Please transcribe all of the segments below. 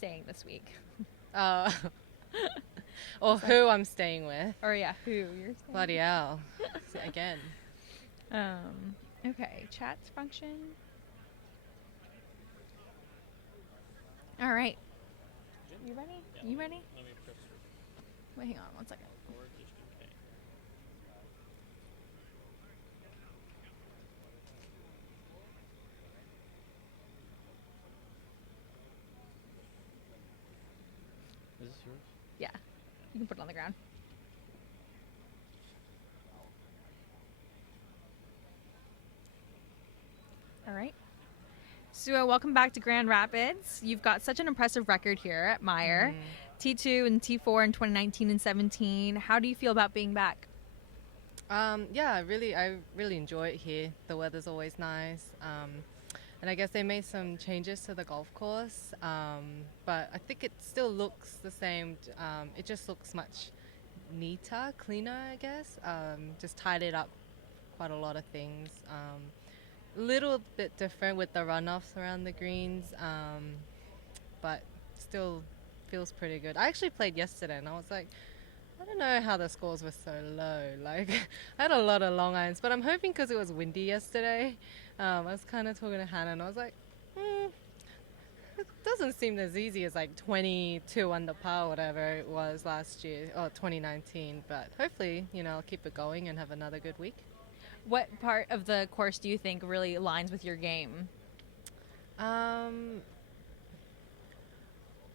staying this week? Uh, or who I'm staying with. Or yeah, who you're staying Bloody hell. Again. Okay, chats function. All right. You ready? You ready? Wait, hang on one second. Is this yours? Yeah, you can put it on the ground. All right. So welcome back to Grand Rapids. You've got such an impressive record here at Meijer. T2 and T4 in 2019 and 17. How do you feel about being back? Yeah, I really enjoy it here. The weather's always nice. And I guess they made some changes to the golf course. But I think it still looks the same. It just looks much neater, cleaner, I guess. Just tidied up quite a lot of things. Little bit different with the runoffs around the greens, but still feels pretty good. I actually played yesterday and I was like, I don't know how the scores were so low. Like, I had a lot of long irons, but I'm hoping because it was windy yesterday. I was kind of talking to Hannah and I was like, it doesn't seem as easy as like 22 under par, whatever it was last year, or 2019. But hopefully, I'll keep it going and have another good week. What part of the course do you think really aligns with your game? I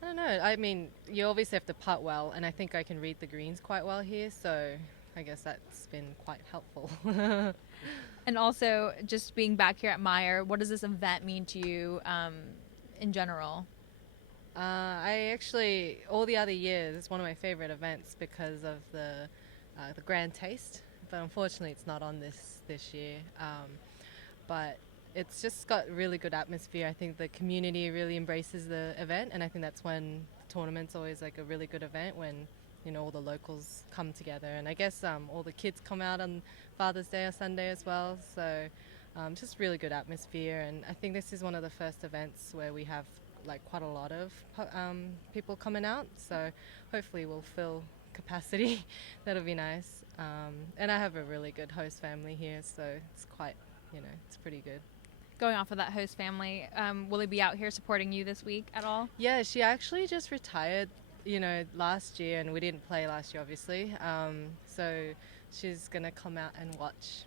don't know. I mean, you obviously have to putt well, and I think I can read the greens quite well here, so I guess that's been quite helpful. And also, just being back here at Meijer, what does this event mean to you in general? I actually, all the other years, it's one of my favorite events because of the Grand Taste, but unfortunately it's not on this year. But it's just got really good atmosphere. I think the community really embraces the event, and I think that's when the tournament's always like a really good event when all the locals come together. And I guess all the kids come out on Father's Day or Sunday as well. So just really good atmosphere, and I think this is one of the first events where we have like quite a lot of people coming out. So hopefully we'll fill capacity. That'll be nice. And I have a really good host family here, so it's quite, it's pretty good. Going off of that host family, will they be out here supporting you this week at all? Yeah, she actually just retired, last year, and we didn't play last year, obviously. So she's going to come out and watch.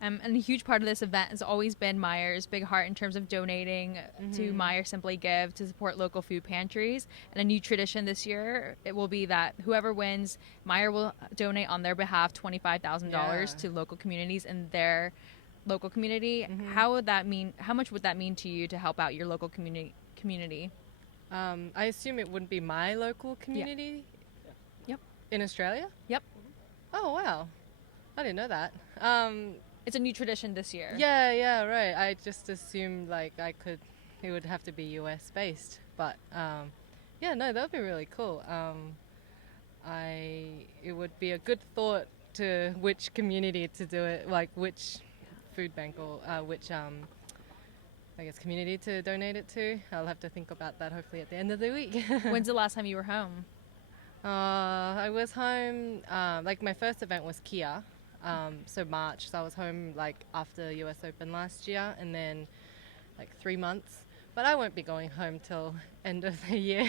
And a huge part of this event has always been Meijer's Big Heart in terms of donating to Meijer Simply Give to support local food pantries. And a new tradition this year, it will be that whoever wins, Meijer will donate on their behalf $25,000 to local communities in their local community. How much would that mean to you to help out your local community? I assume it wouldn't be my local community. Yep. In Australia? Yep. Oh, wow. I didn't know that. It's a new tradition this year. Yeah, right. I just assumed it would have to be US based, but yeah, no, that would be really cool. It would be a good thought to which community to do it, like which food bank or which I guess community to donate it to. I'll have to think about that hopefully at the end of the week. When's the last time you were home? I was home, like my first event was Kia. So March, so I was home like after US Open last year, and then like 3 months. But I won't be going home till end of the year.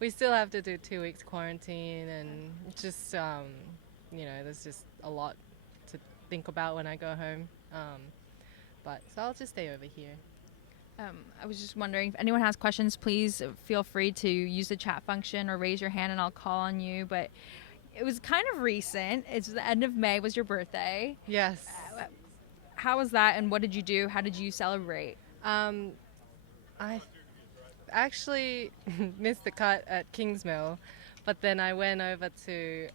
We still have to do 2 weeks quarantine, and just there's just a lot to think about when I go home. But so I'll just stay over here. I was just wondering if anyone has questions, please feel free to use the chat function or raise your hand and I'll call on you. But it was kind of recent. It's the end of May was your birthday. Yes. How was that, and what did you do? How did you celebrate? I actually missed the cut at Kingsmill, but then I went over to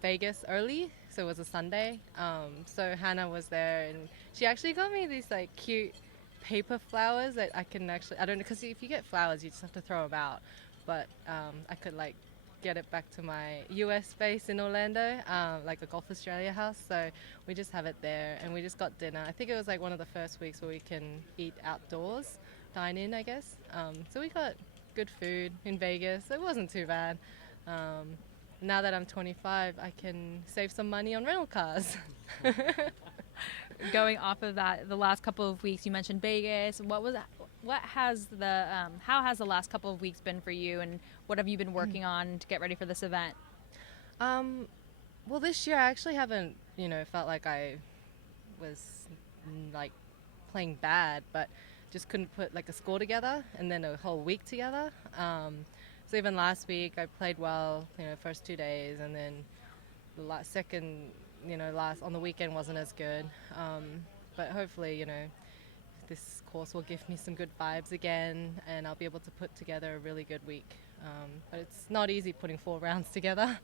Vegas early, so it was a Sunday. So Hannah was there, and she actually got me these like cute paper flowers that I don't know, because if you get flowers, you just have to throw them out. But I could like get it back to my US base in Orlando, like a Golf Australia house. So we just have it there, and we just got dinner. I think it was like one of the first weeks where we can eat outdoors, dine in, I guess. So we got good food in Vegas. So it wasn't too bad. Now that I'm 25, I can save some money on rental cars. Going off of that, the last couple of weeks, you mentioned Vegas. How has the last couple of weeks been for you, and what have you been working on to get ready for this event? Well, this year I actually haven't, felt like I was like playing bad, but just couldn't put like a score together and then a whole week together. So even last week I played well, first 2 days, and then the second, last on the weekend wasn't as good. But hopefully, this course will give me some good vibes again, and I'll be able to put together a really good week. But it's not easy putting 4 rounds together,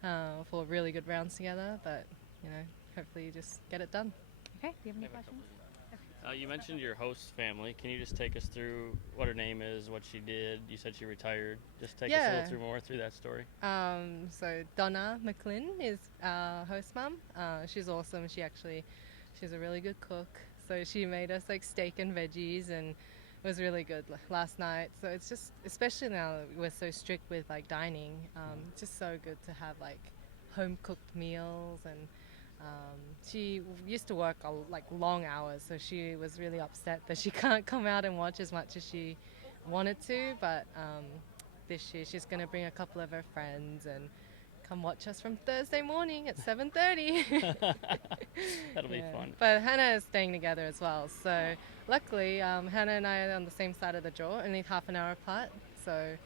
4 really good rounds together. But hopefully you just get it done. Okay. Do you have any questions? You mentioned your host family. Can you just take us through what her name is, what she did? You said she retired. Just take us a little more through that story. So Donna McLean is our host mom. She's awesome. She's a really good cook. So she made us like steak and veggies, and it was really good last night. So it's just, especially now that we're so strict with like dining, it's just so good to have like home cooked meals. And she used to work like long hours, so she was really upset that she can't come out and watch as much as she wanted to. But this year she's going to bring a couple of her friends and come watch us from Thursday morning at 7:30. That'll be fun. But Hannah is staying together as well. So luckily, Hannah and I are on the same side of the draw, only half an hour apart. So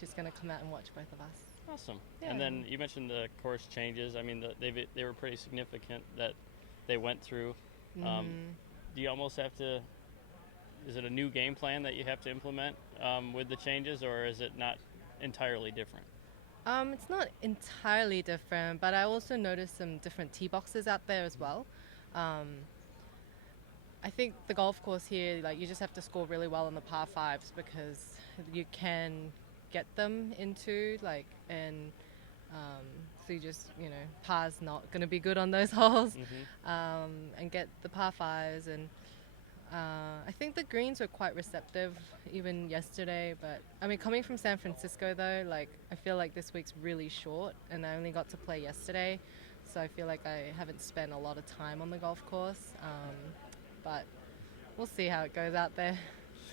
she's going to come out and watch both of us. Awesome. Yeah. And then you mentioned the course changes. I mean, they were pretty significant that they went through. Do you almost have to? Is it a new game plan that you have to implement with the changes, or is it not entirely different? It's not entirely different, but I also noticed some different tee boxes out there as well. I think the golf course here, like, you just have to score really well on the par fives because you can get them into so you just, par's not going to be good on those holes, and get the par fives. And I think the greens were quite receptive even yesterday, but I mean, coming from San Francisco though, like, I feel like this week's really short and I only got to play yesterday, so I feel like I haven't spent a lot of time on the golf course, but we'll see how it goes out there.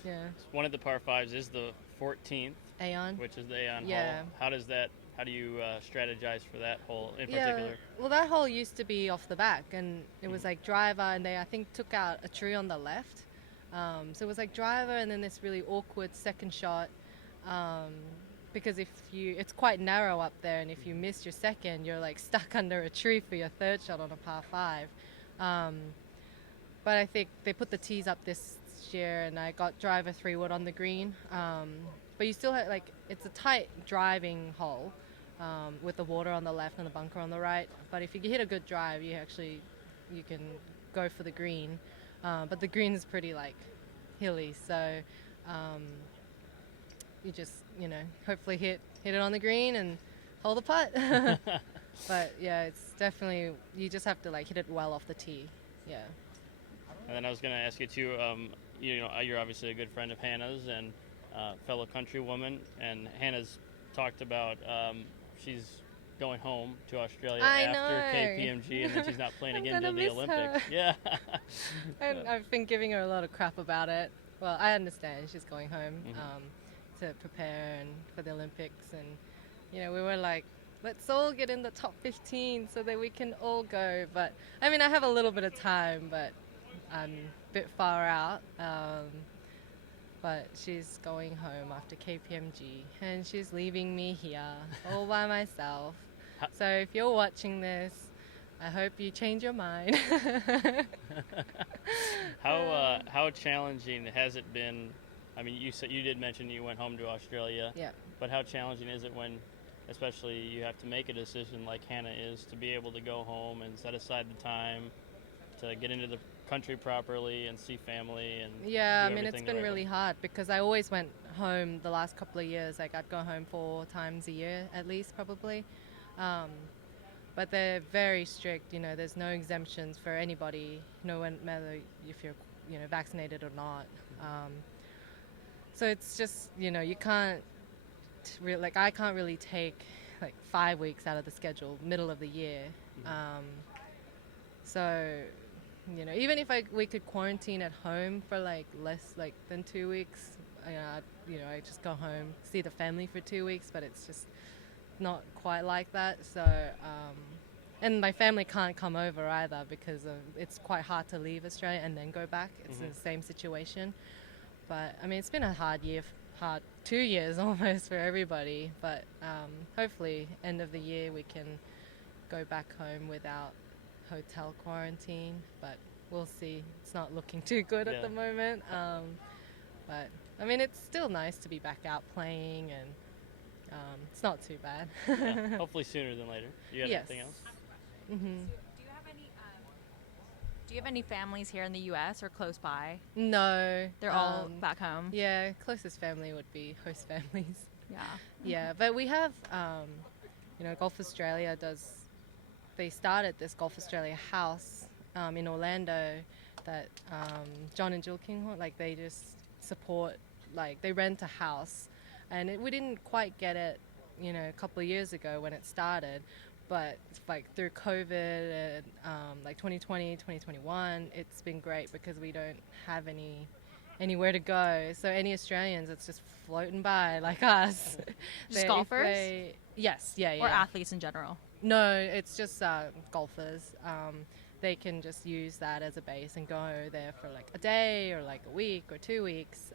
Yeah. One of the par fives is the 14th, Aeon, which is the Aeon yeah. hole. How do you strategize for that hole in particular? Well, that hole used to be off the back, and it was like driver, and they, I think, took out a tree on the left. So it was like driver and then this really awkward second shot, because it's quite narrow up there, and if you miss your second, you're like stuck under a tree for your third shot on a par five. But I think they put the tees up this year, and I got driver 3-wood on the green. But you still have, like, it's a tight driving hole, with the water on the left and the bunker on the right. But if you hit a good drive, you can go for the green. But the green is pretty, like, hilly, so you just, hopefully hit it on the green and hold the putt. But yeah, it's definitely, you just have to, like, hit it well off the tee. Yeah. And then I was going to ask you too, you're obviously a good friend of Hannah's and fellow countrywoman, and Hannah's talked about she's going home to Australia after KPMG, and then she's not playing again until the Olympics. Yeah. And I've been giving her a lot of crap about it. Well, I understand she's going home to prepare and for the Olympics, and we were like, let's all get in the top 15 so that we can all go. But I mean, I have a little bit of time, but I'm a bit far out. But she's going home after KPMG, and she's leaving me here all by myself. So if you're watching this, I hope you change your mind. How challenging has it been? I mean, you did mention you went home to Australia. Yeah. But how challenging is it when, especially, you have to make a decision like Hannah is, to be able to go home and set aside the time to get into the country properly and see family and yeah, I mean, it's been really hard because I always went home the last couple of years. Like, I'd go home 4 times a year at least, probably. But they're very strict. There's no exemptions for anybody, no matter if you're vaccinated or not. So it's just, you can't like I can't really take like 5 weeks out of the schedule middle of the year. So even if we could quarantine at home for like less like than 2 weeks, I just go home, see the family for 2 weeks, but it's just not quite like that. So and my family can't come over either because it's quite hard to leave Australia and then go back. It's in the same situation. But I mean, it's been a hard 2 years almost for everybody. But hopefully, end of the year we can go back home without hotel quarantine. But we'll see. It's not looking too good at the moment. But I mean, it's still nice to be back out playing, and it's not too bad. Yeah, hopefully sooner than later. You got anything else? Do you have any families here in the U.S. or close by? No. They're all back home? Yeah, closest family would be host families. Yeah. Yeah, but we have, Golf Australia they started this Golf Australia house in Orlando that John and Jill Kinghorn, they just support, they rent a house. And we didn't quite get it, a couple of years ago when it started. But through COVID and 2020, 2021, it's been great because we don't have anywhere to go. So any Australians, it's just floating by like us. Just golfers? Yes, yeah. Or athletes in general? No, it's just golfers. They can just use that as a base and go there for a day or a week or 2 weeks.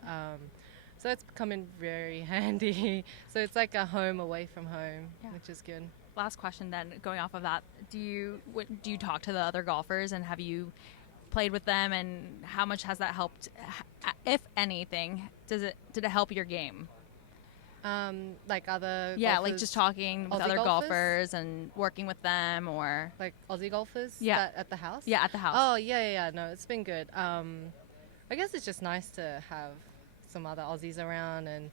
So it's becoming very handy. So it's like a home away from home, which is good. Last question then, going off of that, do you talk to the other golfers, and have you played with them, and how much has that helped, if anything? Did it help your game? Other golfers, just talking with Aussie other golfers? golfers and working with them, or Aussie golfers? Yeah. At the house? Yeah, at the house. Oh, yeah. No, it's been good. I guess it's just nice to have some other Aussies around, and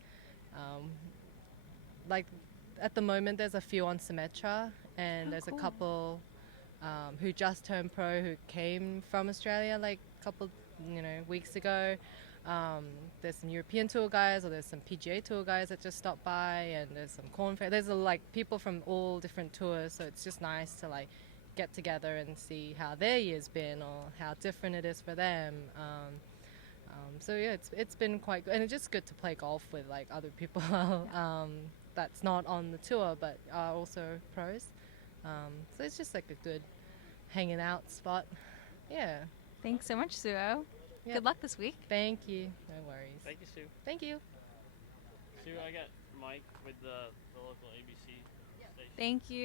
at the moment there's a few on Symmetra, and there's cool. a couple who just turned pro who came from Australia a couple weeks ago. There's some European tour guys, or there's some PGA tour guys that just stopped by, and there's some Corn Fair. There's people from all different tours, so it's just nice to get together and see how their year's been or how different it is for them. So yeah, it's been quite good, and it's just good to play golf with other people that's not on the tour but are also pros. So it's just a good hanging out spot. Yeah. Thanks so much, Suo. Yep. Good luck this week. Thank you. No worries. Thank you, Sue. Thank you. Sue, I got Mike with the local ABC station. Thank you.